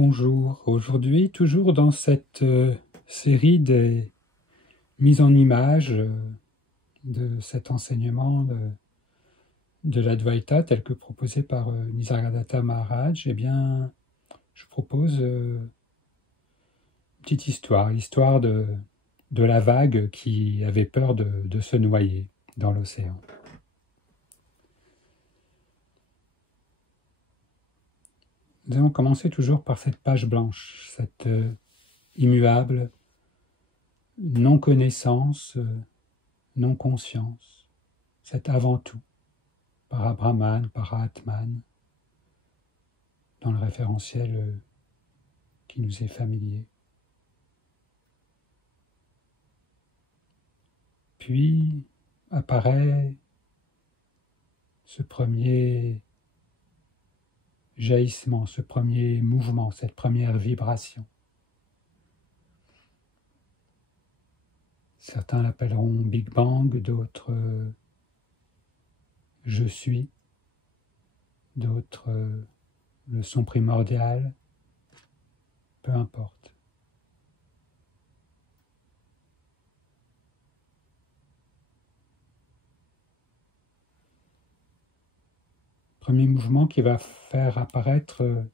Bonjour, aujourd'hui, toujours dans cette série des mises en image de cet enseignement de l'Advaita tel que proposé par Nisargadatta Maharaj, eh bien, je propose une petite histoire, l'histoire de la vague qui avait peur de se noyer dans l'océan. Nous allons commencer toujours par cette page blanche, cette immuable non-connaissance, non-conscience, cet avant-tout, para-Brahman, para-Atman, dans le référentiel qui nous est familier. Puis apparaît ce premier jaillissement, ce premier mouvement, cette première vibration. Certains l'appelleront Big Bang, d'autres Je suis, d'autres le son primordial, peu importe. Premier mouvement qui va faire apparaître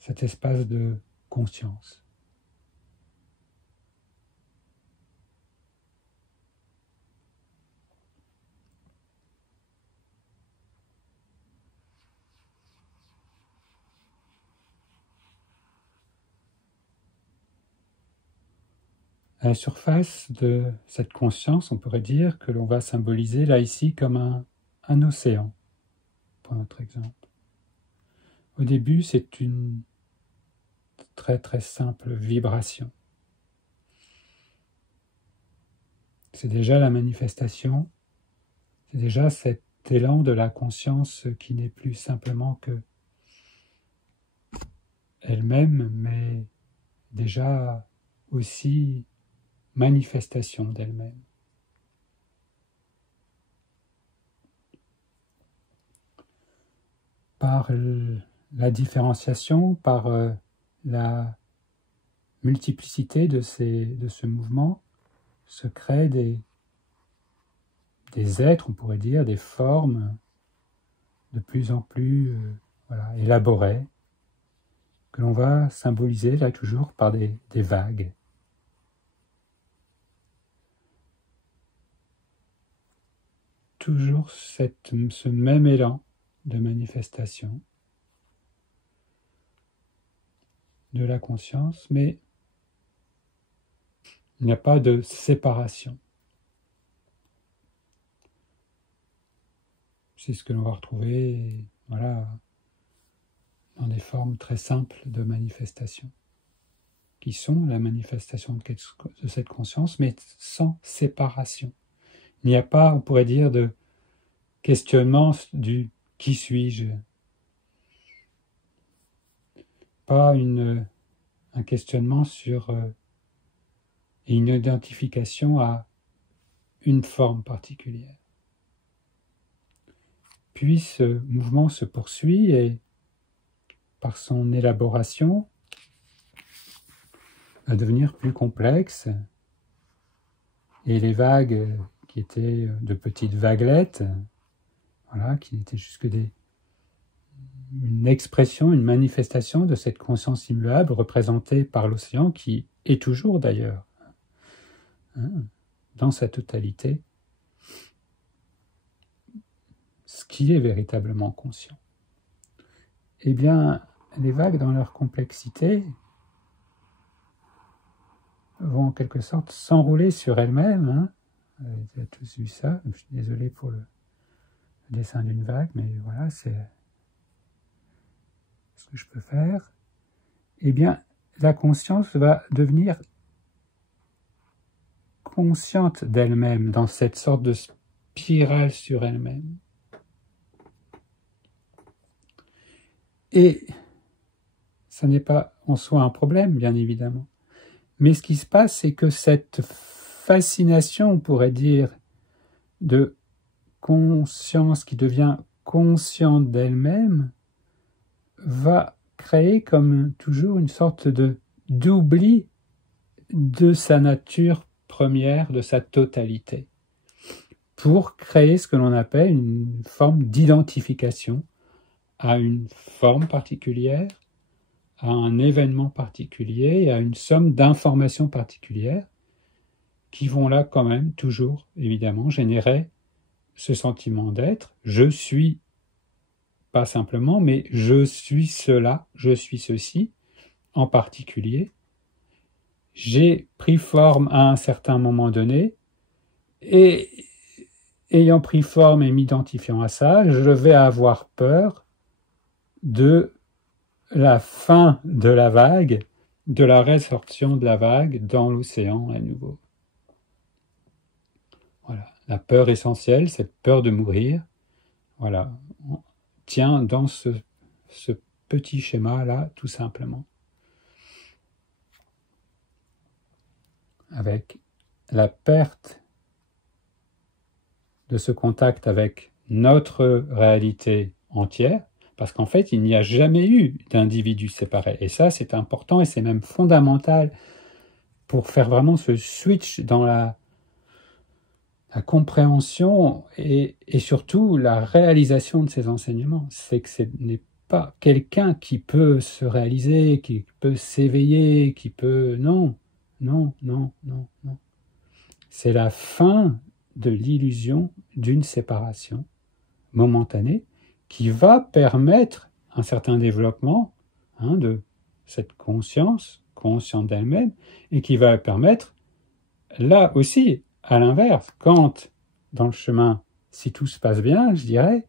cet espace de conscience. À la surface de cette conscience, on pourrait dire que l'on va symboliser là ici comme un océan, pour notre exemple. Au début, c'est une très très simple vibration. C'est déjà la manifestation, c'est déjà cet élan de la conscience qui n'est plus simplement que elle-même, mais déjà aussi manifestation d'elle-même. Par la différenciation, par la multiplicité de ce mouvement, se créent des êtres, on pourrait dire, des formes de plus en plus élaborées, que l'on va symboliser là toujours par des vagues. Toujours ce même élan de manifestation de la conscience, mais il n'y a pas de séparation. C'est ce que l'on va retrouver dans des formes très simples de manifestation, qui sont la manifestation de cette conscience, mais sans séparation. Il n'y a pas, on pourrait dire, de questionnement du « qui suis-je » pas un questionnement sur et une identification à une forme particulière. Puis ce mouvement se poursuit et par son élaboration va devenir plus complexe et les vagues qui étaient de petites vaguelettes, qui n'étaient juste que une expression, une manifestation de cette conscience immuable représentée par l'océan qui est toujours d'ailleurs dans sa totalité ce qui est véritablement conscient. Eh bien, les vagues dans leur complexité vont en quelque sorte s'enrouler sur elles-mêmes. Vous avez tous vu ça, je suis désolé pour le dessin d'une vague, mais voilà, c'est ce que je peux faire. Eh bien, la conscience va devenir consciente d'elle-même dans cette sorte de spirale sur elle-même. Et ça n'est pas en soi un problème, bien évidemment. Mais ce qui se passe, c'est que cette fascination, on pourrait dire, de conscience qui devient consciente d'elle-même, va créer comme toujours une sorte d'oubli de sa nature première, de sa totalité, pour créer ce que l'on appelle une forme d'identification à une forme particulière, à un événement particulier et à une somme d'informations particulières qui vont là quand même toujours, évidemment, générer ce sentiment d'être. Je suis, pas simplement, mais je suis cela, je suis ceci, en particulier. J'ai pris forme à un certain moment donné, et ayant pris forme et m'identifiant à ça, je vais avoir peur de la fin de la vague, de la résorption de la vague dans l'océan à nouveau. Voilà, la peur essentielle, cette peur de mourir, voilà, tient dans ce petit schéma-là, tout simplement. Avec la perte de ce contact avec notre réalité entière, parce qu'en fait, il n'y a jamais eu d'individu séparé. Et ça, c'est important et c'est même fondamental pour faire vraiment ce switch dans la compréhension et surtout la réalisation de ces enseignements. C'est que ce n'est pas quelqu'un qui peut se réaliser, qui peut s'éveiller, qui peut... Non, non, non, non, non. C'est la fin de l'illusion d'une séparation momentanée qui va permettre un certain développement de cette conscience, consciente d'elle-même, et qui va permettre, là aussi, à l'inverse, quand, dans le chemin, si tout se passe bien, je dirais,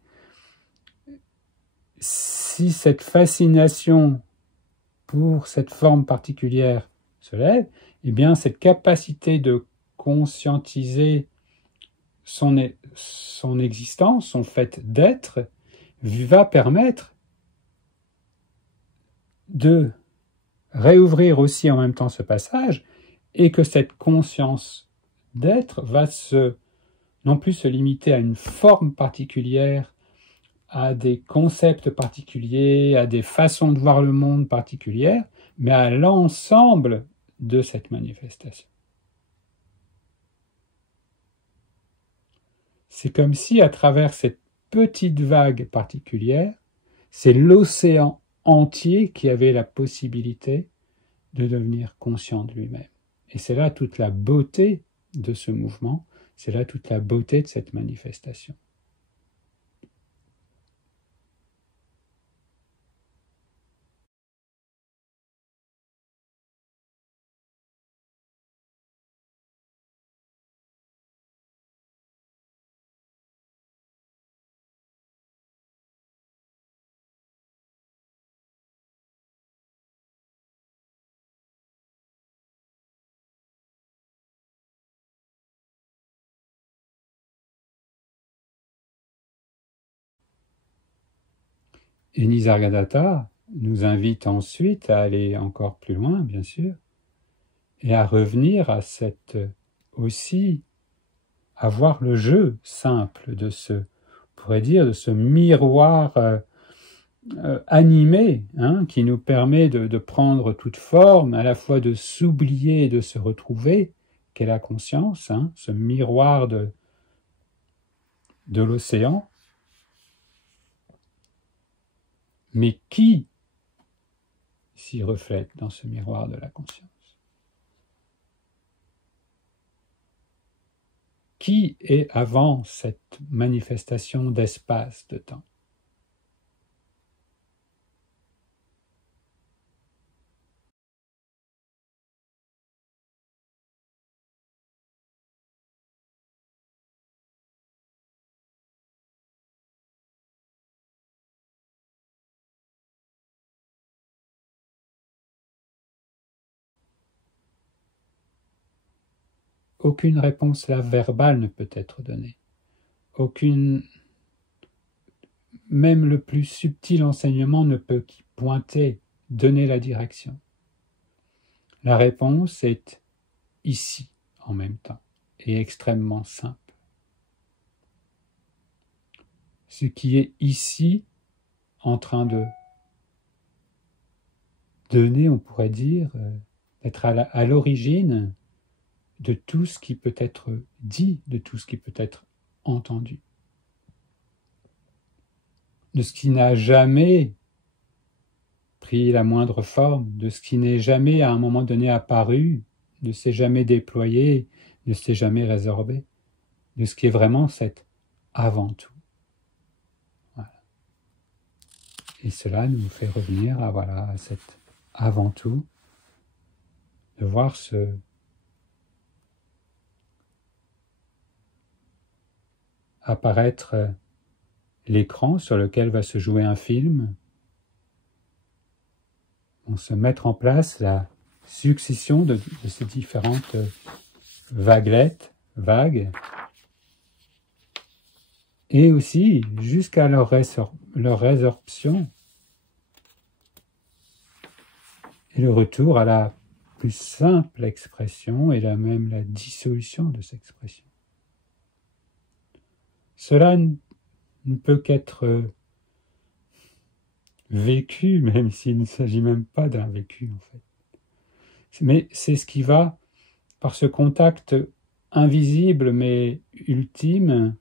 si cette fascination pour cette forme particulière se lève, eh bien, cette capacité de conscientiser son existence, son fait d'être, va permettre de réouvrir aussi en même temps ce passage et que cette conscience d'être va non plus se limiter à une forme particulière, à des concepts particuliers, à des façons de voir le monde particulières, mais à l'ensemble de cette manifestation. C'est comme si, à travers cette petite vague particulière, c'est l'océan entier qui avait la possibilité de devenir conscient de lui-même. Et c'est là toute la beauté de ce mouvement, c'est là toute la beauté de cette manifestation. Et Nisargadatta nous invite ensuite à aller encore plus loin, bien sûr, et à revenir à aussi, à voir le jeu simple de on pourrait dire, de ce miroir animé, qui nous permet de prendre toute forme, à la fois de s'oublier et de se retrouver, qu'est la conscience, ce miroir de l'océan. Mais qui s'y reflète dans ce miroir de la conscience? Qui est avant cette manifestation d'espace, de temps? Aucune réponse là verbale ne peut être donnée. Même le plus subtil enseignement ne peut qu'y pointer, donner la direction. La réponse est ici en même temps et extrêmement simple. Ce qui est ici en train de donner, on pourrait dire, d'être à l'origine de tout ce qui peut être dit, de tout ce qui peut être entendu, de ce qui n'a jamais pris la moindre forme, de ce qui n'est jamais à un moment donné apparu, ne s'est jamais déployé, ne s'est jamais résorbé, de ce qui est vraiment cet avant tout. Voilà. Et cela nous fait revenir à cet avant tout, de voir apparaître l'écran sur lequel va se jouer un film, on se mettre en place la succession de ces différentes vaguelettes, vagues, et aussi jusqu'à leur résorption et le retour à la plus simple expression et même la dissolution de cette expression. Cela ne peut qu'être vécu, même s'il ne s'agit même pas d'un vécu en fait. Mais c'est ce qui va, par ce contact invisible mais ultime,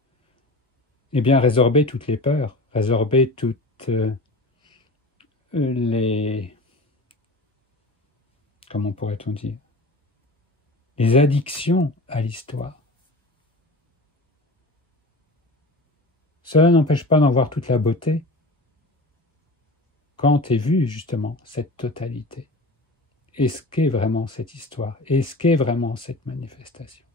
eh bien résorber toutes les peurs, résorber toutes les... comment pourrait-on dire? Les addictions à l'histoire. Cela n'empêche pas d'en voir toute la beauté quand est vue justement cette totalité. Et ce qu'est vraiment cette histoire, et ce qu'est vraiment cette manifestation.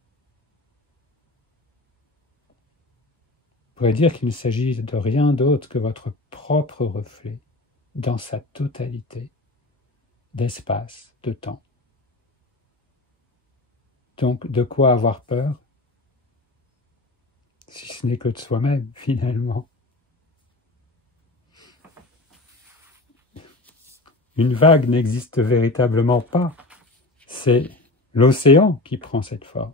On pourrait dire qu'il ne s'agit de rien d'autre que votre propre reflet dans sa totalité d'espace, de temps. Donc, de quoi avoir peur, si ce n'est que de soi-même, finalement. Une vague n'existe véritablement pas. C'est l'océan qui prend cette forme.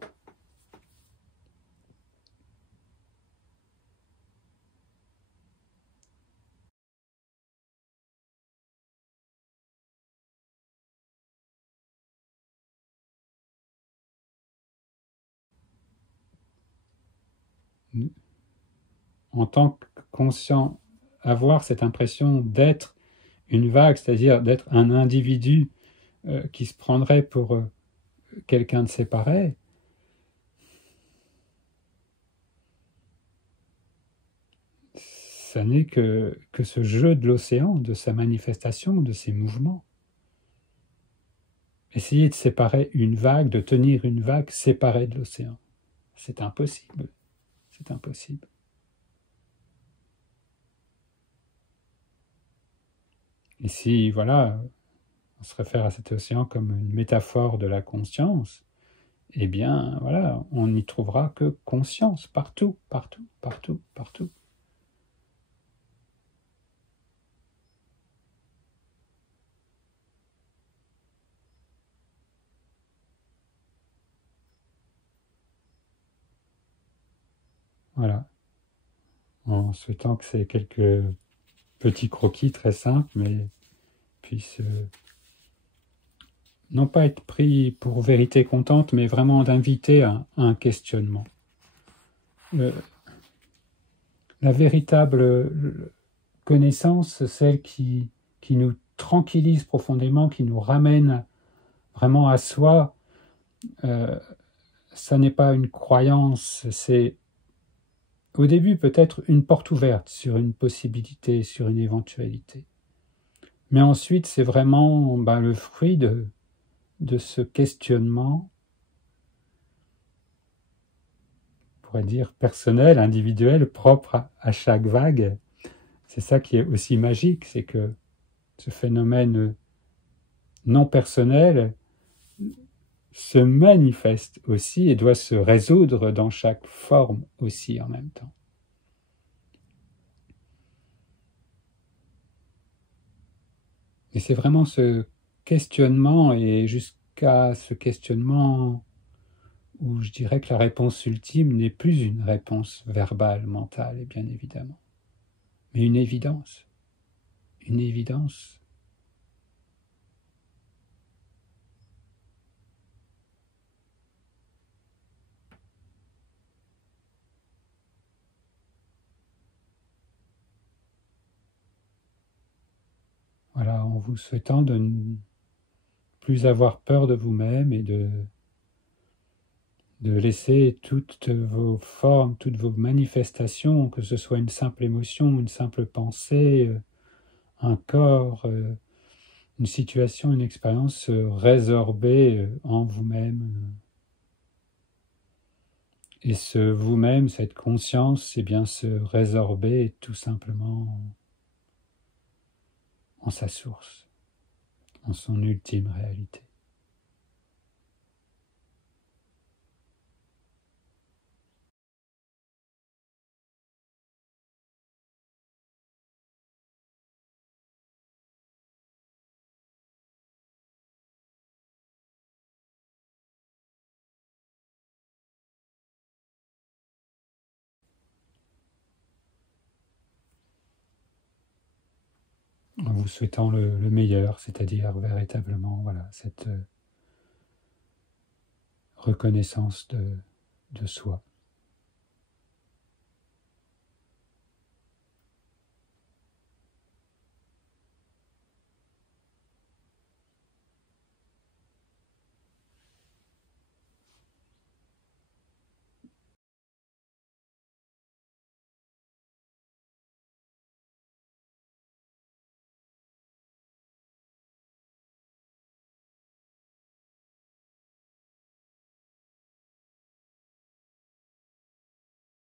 En tant que conscient, avoir cette impression d'être une vague, c'est-à-dire d'être un individu qui se prendrait pour quelqu'un de séparé, ça n'est que ce jeu de l'océan, de sa manifestation, de ses mouvements. Essayer de séparer une vague, de tenir une vague séparée de l'océan, c'est impossible. C'est impossible. Ici, voilà, on se réfère à cet océan comme une métaphore de la conscience. Eh bien, voilà, on n'y trouvera que conscience partout, partout, partout, partout. Voilà. En souhaitant que ces quelques petits croquis très simples, mais puissent non pas être pris pour vérité contente, mais vraiment d'inviter à un questionnement. La véritable connaissance, celle qui nous tranquillise profondément, qui nous ramène vraiment à soi, ça n'est pas une croyance, c'est au début peut-être une porte ouverte sur une possibilité, sur une éventualité. Mais ensuite, c'est vraiment le fruit de ce questionnement, on pourrait dire personnel, individuel, propre à chaque vague. C'est ça qui est aussi magique, c'est que ce phénomène non personnel se manifeste aussi et doit se résoudre dans chaque forme aussi en même temps. Et c'est vraiment ce questionnement, et jusqu'à ce questionnement où je dirais que la réponse ultime n'est plus une réponse verbale, mentale, et bien évidemment, mais une évidence vous souhaitant de ne plus avoir peur de vous-même et de laisser toutes vos formes, toutes vos manifestations, que ce soit une simple émotion, une simple pensée, un corps, une situation, une expérience, se résorber en vous-même. Et ce vous-même, cette conscience, c'est bien se résorber tout simplement en sa source, en son ultime réalité. En vous souhaitant le meilleur, c'est-à-dire véritablement cette reconnaissance de soi.